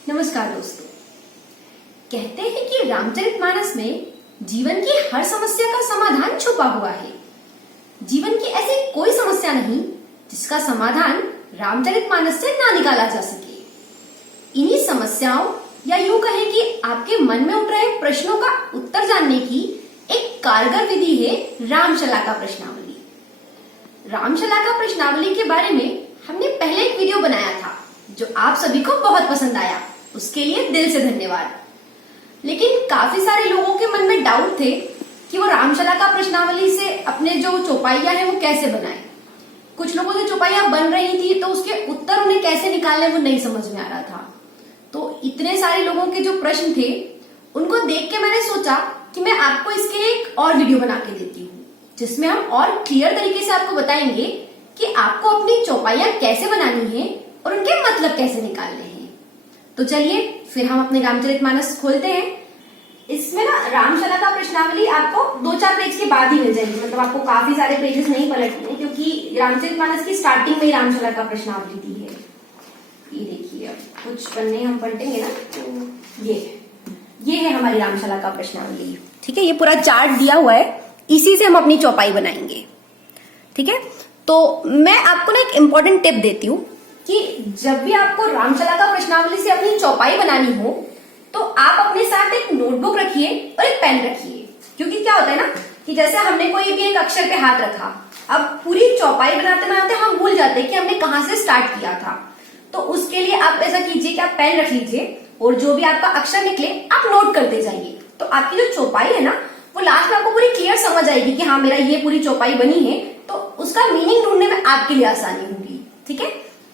नमस्कार दोस्तों। कहते हैं कि रामचरितमानस में जीवन की हर समस्या का समाधान छुपा हुआ है। जीवन की ऐसी कोई समस्या नहीं जिसका समाधान रामचरितमानस से ना निकाला जा सके। इन्हीं समस्याओं या यूं कहें कि आपके मन में उठ रहे प्रश्नों का उत्तर जानने की एक कारगर विधि है रामशलाका प्रश्नावली। रामशलाका प्रश्नावली के बारे में हमने पहले एक वीडियो बनाया था जो आप सभी को बहुत पसंद आया, उसके लिए दिल से धन्यवाद। लेकिन काफी सारे लोगों के मन में डाउट थे कि वो रामशलाका प्रश्नावली से अपने जो चौपाइयां हैं वो कैसे बनाएं। कुछ लोगों से चौपाइयां बन रही थी तो उसके उत्तर उन्हें कैसे निकालने वो नहीं समझ में आ रहा था। तो इतने सारे लोगों के जो प्रश्न थे उनको देख के मैंने सोचा कि मैं आपको इसके लिए एक और वीडियो बना के देती हूँ जिसमें हम और क्लियर तरीके से आपको बताएंगे कि आपको अपनी चौपाइयां कैसे बनानी है और उनके मतलब कैसे निकालने हैं। तो चलिए फिर हम अपने रामचरितमानस खोलते हैं। इसमें ना रामशलाका प्रश्नावली आपको 2-4 पेज के बाद ही मिल जाएगी, मतलब आपको काफी सारे पेजेस नहीं पलटने, क्योंकि रामचरितमानस की स्टार्टिंग में ही रामशलाका प्रश्नावली दी है। ये देखिए, अब कुछ पन्ने हम पलटेंगे ना तो ये है हमारी रामशलाका प्रश्नावली। ठीक है, ये पूरा चार्ट दिया हुआ है, इसी से हम अपनी चौपाई बनाएंगे। ठीक है, तो मैं आपको ना एक इंपॉर्टेंट टिप देती हूँ कि जब भी आपको रामशलाका प्रश्नावली से अपनी चौपाई बनानी हो तो आप अपने साथ एक नोटबुक रखिए और एक पेन रखिए। क्योंकि क्या होता है ना कि जैसे हमने कोई भी एक अक्षर पे हाथ रखा, अब पूरी चौपाई बनाते बनाते हम भूल जाते हैं कि हमने कहाँ से स्टार्ट किया था। तो उसके लिए आप ऐसा कीजिए कि आप पेन रख लीजिए और जो भी आपका अक्षर निकले आप नोट करते जाइए। तो आपकी जो चौपाई है ना वो लास्ट में आपको पूरी क्लियर समझ आएगी कि हाँ मेरा ये पूरी चौपाई बनी है, तो उसका मीनिंग ढूंढने में आपके लिए आसानी होगी। ठीक है,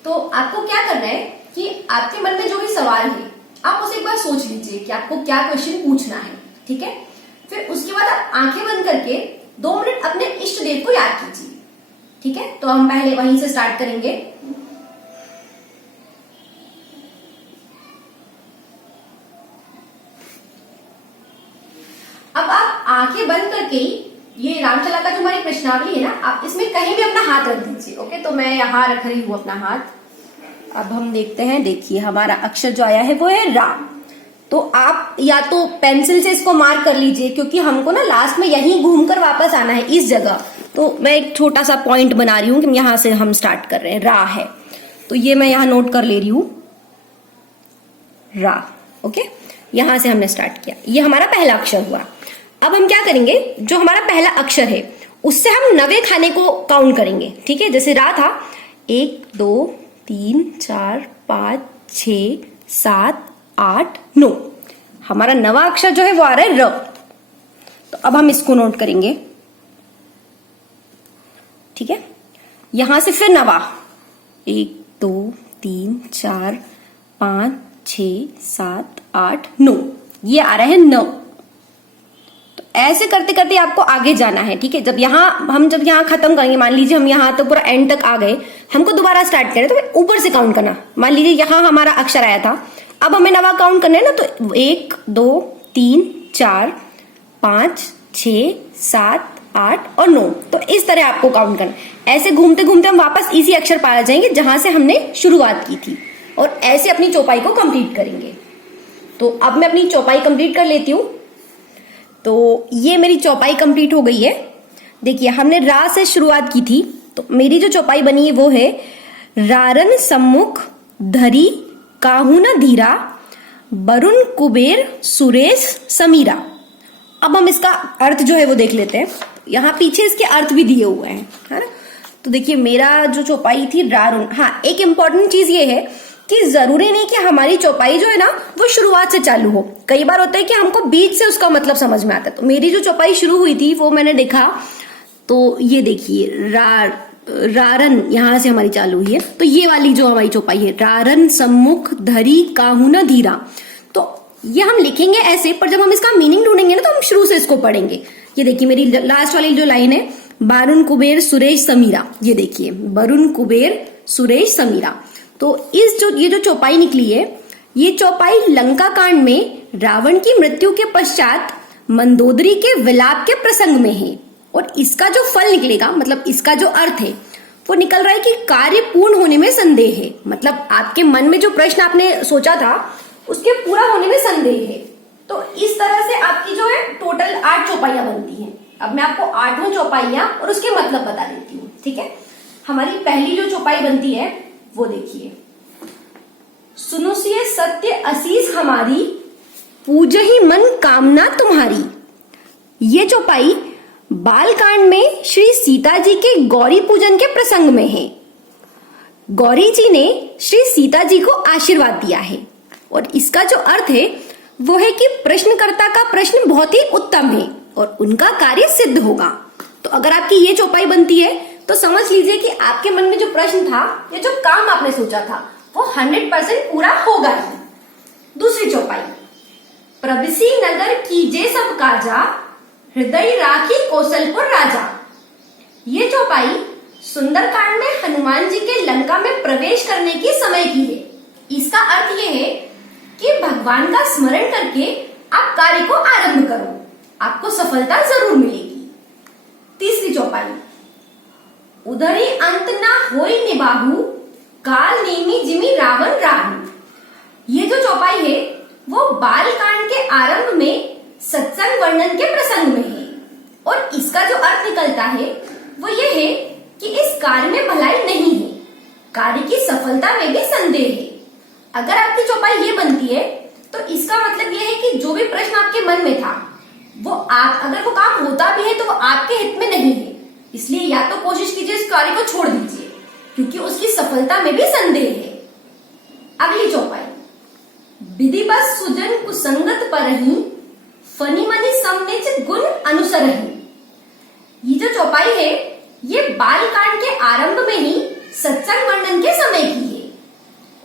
तो आपको क्या करना है कि आपके मन में जो भी सवाल है आप उसे एक बार सोच लीजिए कि आपको क्या क्वेश्चन पूछना है। ठीक है, फिर उसके बाद आप आंखें बंद करके 2 मिनट अपने इष्ट देव को याद कीजिए। ठीक है, तो हम पहले वहीं से स्टार्ट करेंगे। अब आप आंखें बंद करके ही ये रामशलाका जो हमारी प्रश्नावली है ना, आप इसमें कहीं भी अपना हाथ रख दीजिए। ओके, तो मैं यहाँ रख रही हूँ अपना हाथ। अब हम देखते हैं, देखिए हमारा अक्षर जो आया है वो है रा। तो आप या तो पेंसिल से इसको मार्क कर लीजिए, क्योंकि हमको ना लास्ट में यहीं घूमकर वापस आना है इस जगह। तो मैं एक छोटा सा पॉइंट बना रही हूँ कि यहाँ से हम स्टार्ट कर रहे हैं, रा है। तो ये मैं यहाँ नोट कर ले रही हूँ, रा। ओके, यहां से हमने स्टार्ट किया, ये हमारा पहला अक्षर हुआ। अब हम क्या करेंगे, जो हमारा पहला अक्षर है उससे हम 9 खाने को काउंट करेंगे। ठीक है, जैसे रा था 1 2 3 4 5 6 7 8 9, हमारा 9वां अक्षर जो है वो आ रहा है र। तो अब हम इसको नोट करेंगे। ठीक है, यहां से फिर 9वां 1 2 3 4 5 6 7 8 9, ये आ रहा है 9। तो ऐसे करते करते आपको आगे जाना है। ठीक है, जब यहाँ खत्म करेंगे, मान लीजिए हम यहाँ तो पूरा एंड तक आ गए, हमको दोबारा स्टार्ट करें तो ऊपर से काउंट करना। मान लीजिए यहाँ हमारा अक्षर आया था, अब हमें 9वां काउंट करना है ना, तो 1 2 3 4 5 6 7 8 और 9। तो इस तरह आपको काउंट करना। ऐसे घूमते घूमते हम वापस इसी अक्षर पर आ जाएंगे जहां से हमने शुरुआत की थी, और ऐसे अपनी चौपाई को कंप्लीट करेंगे। तो अब मैं अपनी चौपाई कंप्लीट कर लेती हूँ। तो ये मेरी चौपाई कंप्लीट हो गई है। देखिए, हमने रा से शुरुआत की थी, तो मेरी जो चौपाई बनी है वो है रारन सम्मुख धरी काहू न धीरा वरुण कुबेर सुरेश समीरा। अब हम इसका अर्थ जो है वो देख लेते हैं। यहाँ पीछे इसके अर्थ भी दिए हुए हैं, है ना। तो देखिए, मेरा जो चौपाई थी रारुण। हाँ, एक इंपॉर्टेंट चीज ये है कि जरूरी नहीं कि हमारी चौपाई जो है ना वो शुरुआत से चालू हो। कई बार होता है कि हमको बीच से उसका मतलब समझ में आता है। तो मेरी जो चौपाई शुरू हुई थी वो मैंने देखा, तो ये देखिए रारन यहां से हमारी चालू हुई है। तो ये वाली जो हमारी चौपाई है, रारन सम्मुख धरी काहू न धीरा, तो ये हम लिखेंगे ऐसे, पर जब हम इसका मीनिंग ढूंढेंगे ना तो हम शुरू से इसको पढ़ेंगे। ये देखिए, मेरी लास्ट वाली जो लाइन है, वरुण कुबेर सुरेश समीरा। ये देखिए, वरुण कुबेर सुरेश समीरा। तो ये जो चौपाई निकली है, ये चौपाई लंका कांड में रावण की मृत्यु के पश्चात मंदोदरी के विलाप के प्रसंग में है। और इसका जो फल निकलेगा, मतलब इसका जो अर्थ है वो निकल रहा है कि कार्य पूर्ण होने में संदेह है। मतलब आपके मन में जो प्रश्न आपने सोचा था उसके पूरा होने में संदेह है। तो इस तरह से आपकी जो है टोटल 8 चौपाइयां बनती हैं। अब मैं आपको 8वां चौपाइयां और उसके मतलब बता देती हूँ, ठीक है। हमारी पहली जो चौपाई बनती है वो देखिए, सुनुसिए सत्य असीस हमारी, पूजहि मन कामना तुम्हारी। ये चौपाई बालकांड में श्री सीता जी के गौरी पूजन के प्रसंग में है। गौरी जी ने श्री सीता जी को आशीर्वाद दिया है और इसका जो अर्थ है वो है कि प्रश्नकर्ता का प्रश्न बहुत ही उत्तम है और उनका कार्य सिद्ध होगा। तो अगर आपकी ये चौपाई बनती है तो समझ लीजिए कि आपके मन में जो प्रश्न था या जो काम आपने सोचा था वो 100% पूरा होगा ही। दूसरी चौपाई, प्रबिसी नगर कीजे सब काजा, हृदय राखी कौशलपुर राजा। ये चौपाई सुंदरकांड में हनुमान जी के लंका में प्रवेश करने के समय की है। इसका अर्थ यह है कि भगवान का स्मरण करके आप कार्य को आरंभ करो, आपको सफलता जरूर मिलेगी। तीसरी चौपाई, उधरी अंत ना होई निबाहु, काल नेमी जिमी रावण राहु। ये जो चौपाई है वो बालकांड के आरंभ में सत्संग वर्णन के प्रसंग में है और इसका जो अर्थ निकलता है वो ये है कि इस कार्य में भलाई नहीं है, कार्य की सफलता में भी संदेह है। अगर आपकी चौपाई ये बनती है तो इसका मतलब ये है कि जो भी प्रश्न आपके मन में था वो अगर वो काम होता भी है तो वो आपके हित में नहीं है, इसलिए या तो कोशिश कीजिए इस कार्य को छोड़ दीजिए क्योंकि उसकी सफलता में भी संदेह है। अगली चौपाई, विधिवत सुजन कुसंगत परहि, फनी मनी समनिच गुण अनुसरहि। ये जो चौपाई है ये बालकांड के आरंभ में ही सत्संग वर्णन के समय की है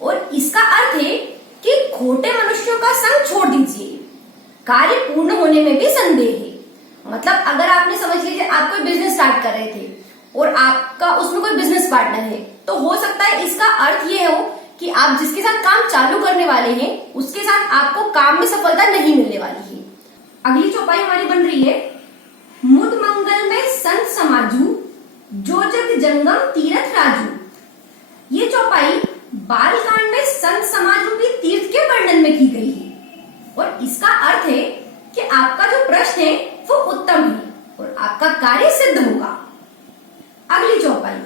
और इसका अर्थ है कि खोटे मनुष्यों का संग छोड़ दीजिए, कार्य पूर्ण होने में भी संदेह है। मतलब अगर आपने समझ लीजिए आप कोई बिजनेस स्टार्ट कर रहे थे और आपका उसमें कोई बिजनेस पार्टनर है तो हो सकता है इसका अर्थ ये हो कि आप जिसके साथ काम चालू करने वाले हैं उसके साथ आपको काम में सफलता नहीं मिलने वाली है। अगली चौपाई हमारी बन रही है, मुद मंगल में संत समाजू, जो जग जंगम तीर्थ राजू। ये चौपाई बालकांड में संत समाज रूपी तीर्थ के वर्णन में की गई है और इसका अर्थ है कि आपका जो प्रश्न है वो उत्तम है और आपका कार्य सिद्ध होगा। अगली चौपाई,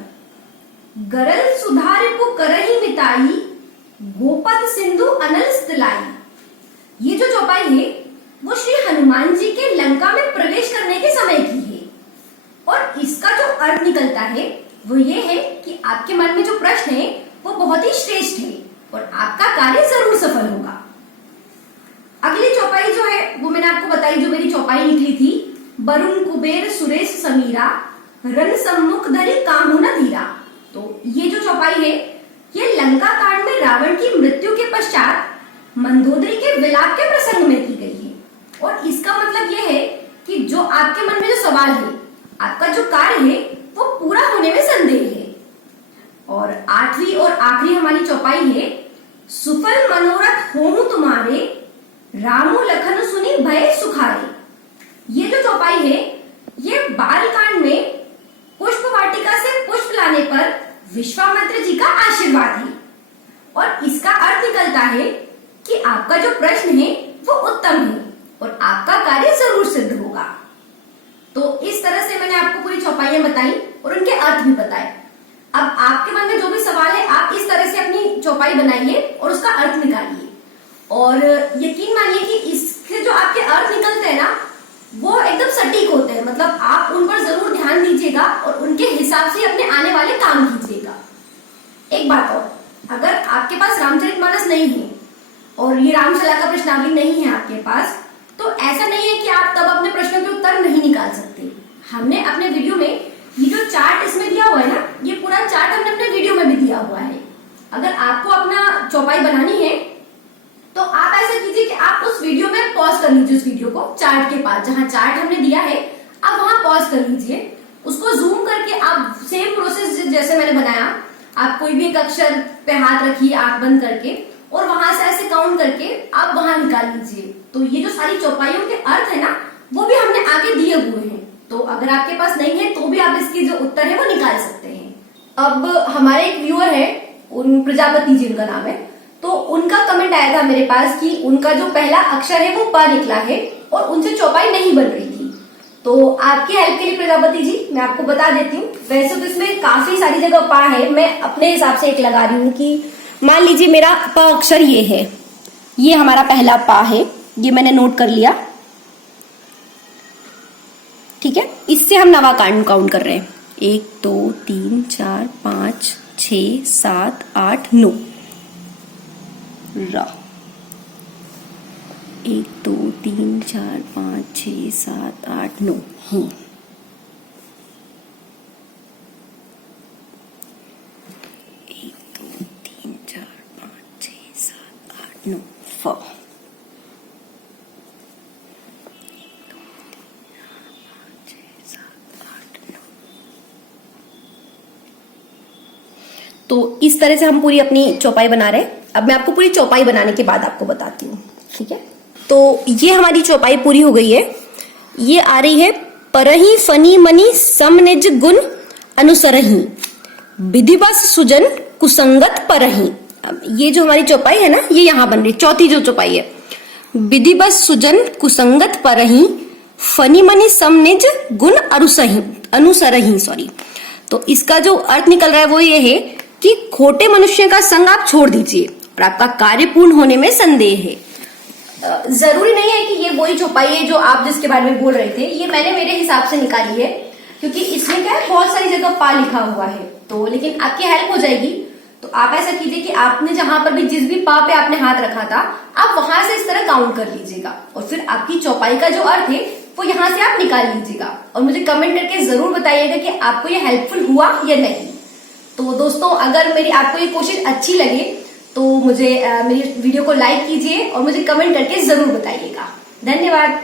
गरल सुधारिपु करहि मिताई, गोपद सिंधु अनल स्थिलाई। ये जो चौपाई है वो श्री हनुमान जी के लंका में प्रवेश करने के समय की है और इसका जो अर्थ निकलता है वो ये है कि आपके मन में जो प्रश्न है वो बहुत ही श्रेष्ठ है और आपका कार्य जरूर सफल होगा। अगली चौपाई जो है वो मैंने आपको बताई, जो मेरी चौपाई निकली थी, वरुण कुबेर सुरेश समीरा, रण सम्मुख धरी कामु न धीरा। तो ये जो चौपाई है ये लंका कांड में रावण की मृत्यु के पश्चात मंदोदरी के विलाप के प्रसंग में की गई है और इसका मतलब ये है कि जो आपके मन में जो सवाल है, आपका जो कार्य है वो पूरा होने में संदेह है। और 8वीं और आखिरी हमारी चौपाई है, सुफल मनोरथ होमु तुम्हारे, रामु लखन सुनी भय सुखारे। ये जो चौपाई है ये बालकांड में पुष्प वाटिका से पुष्प लाने पर विश्वामित्र जी का आशीर्वाद है और इसका अर्थ निकलता है कि आपका जो प्रश्न है वो उत्तम है और आपका कार्य जरूर सिद्ध होगा। तो इस तरह से मैंने आपको पूरी चौपाइयां बताई और उनके अर्थ भी बताए। अब आपके मन में जो भी सवाल है आप इस तरह से अपनी चौपाई बनाइए और उसका अर्थ निकालिए और यकीन मानिए कि इसके जो आपके अर्थ निकलते हैं ना वो एकदम सटीक होते हैं। मतलब आप उन पर जरूर ध्यान दीजिएगा और उनके हिसाब से अपने आने वाले काम कीजिएगा। एक बात और, अगर आपके पास रामचरितमानस नहीं है और ये रामशला का प्रश्नावली नहीं है आपके पास, तो ऐसा नहीं है कि आप तब अपने प्रश्नों के उत्तर नहीं निकाल सकते। हमने अपने वीडियो में ये जो चार्ट इसमें दिया हुआ है ना, ये पूरा चार्ट हमने अपने वीडियो में भी दिया हुआ है। अगर आपको अपना चौपाई बनानी है तो आप ऐसा कीजिए कि आप उस वीडियो में पॉज कर लीजिए, उस वीडियो को चार्ट के पास जहां चार्ट हमने दिया है आप वहां पॉज कर लीजिए, उसको जूम करके आप सेम प्रोसेस जैसे मैंने बनाया, आप कोई भी एक अक्षर पे हाथ रखिए आंख बंद करके और वहां से ऐसे काउंट करके आप वहां निकाल लीजिए। तो ये जो सारी चौपाइयों के अर्थ है ना वो भी हमने आगे दिए हुए हैं, तो अगर आपके पास नहीं है तो भी आप इसके जो उत्तर है वो निकाल सकते हैं। अब हमारे एक व्यूअर है, उन प्रजापति जी उनका नाम है, तो उनका कमेंट आया था मेरे पास कि उनका जो पहला अक्षर है वो प निकला है और उनसे चौपाई नहीं बन रही थी। तो आपकी हेल्प के लिए प्रजापति जी मैं आपको बता देती हूँ। वैसे तो इसमें काफी सारी जगह पा है, मैं अपने हिसाब से एक लगा रही हूँ कि मान लीजिए मेरा प अक्षर ये है, ये हमारा पहला पा है, ये मैंने नोट कर लिया। ठीक है, इससे हम नवा काउंट कर रहे हैं। 1 2 3 4 5 6 7 8 9 र 1 2 3 4 5 6 7 8 9 ही। 1 2 3 4 5 6 7 8 9 फ। तो इस तरह से हम पूरी अपनी चौपाई बना रहे हैं। अब मैं आपको पूरी चौपाई बनाने के बाद आपको बताती हूँ। ठीक है, तो ये हमारी चौपाई पूरी हो गई है। ये आ रही है परही फनी मनी समनिज गुण अनुसरही विधिवश सुजन कुसंगत परही। अब ये जो हमारी चौपाई है ना, ये यहाँ बन रही, चौथी जो चौपाई है, विधिवश सुजन कुसंगत परही फनी मनी समनिज गुण अनुसरही सॉरी। तो इसका जो अर्थ निकल रहा है वो ये है कि खोटे मनुष्य का संग आप छोड़ दीजिए और आपका कार्य पूर्ण होने में संदेह है। जरूरी नहीं है कि ये वही चौपाई है जो आप जिसके बारे में बोल रहे थे, ये मैंने मेरे हिसाब से निकाली है क्योंकि इसमें क्या है बहुत सारी जगह पा लिखा हुआ है। तो लेकिन आपकी हेल्प हो जाएगी। तो आप ऐसा कीजिए कि आपने जहां पर भी जिस भी पा पे आपने हाथ रखा था आप वहां से इस तरह काउंट कर लीजिएगा और फिर आपकी चौपाई का जो अर्थ है वो यहाँ से आप निकाल लीजिएगा और मुझे कमेंट करके जरूर बताइएगा कि आपको ये हेल्पफुल हुआ या नहीं। तो दोस्तों अगर मेरी आपको ये कोशिश अच्छी लगे तो मुझे मेरी वीडियो को लाइक कीजिए और मुझे कमेंट करके जरूर बताइएगा। धन्यवाद।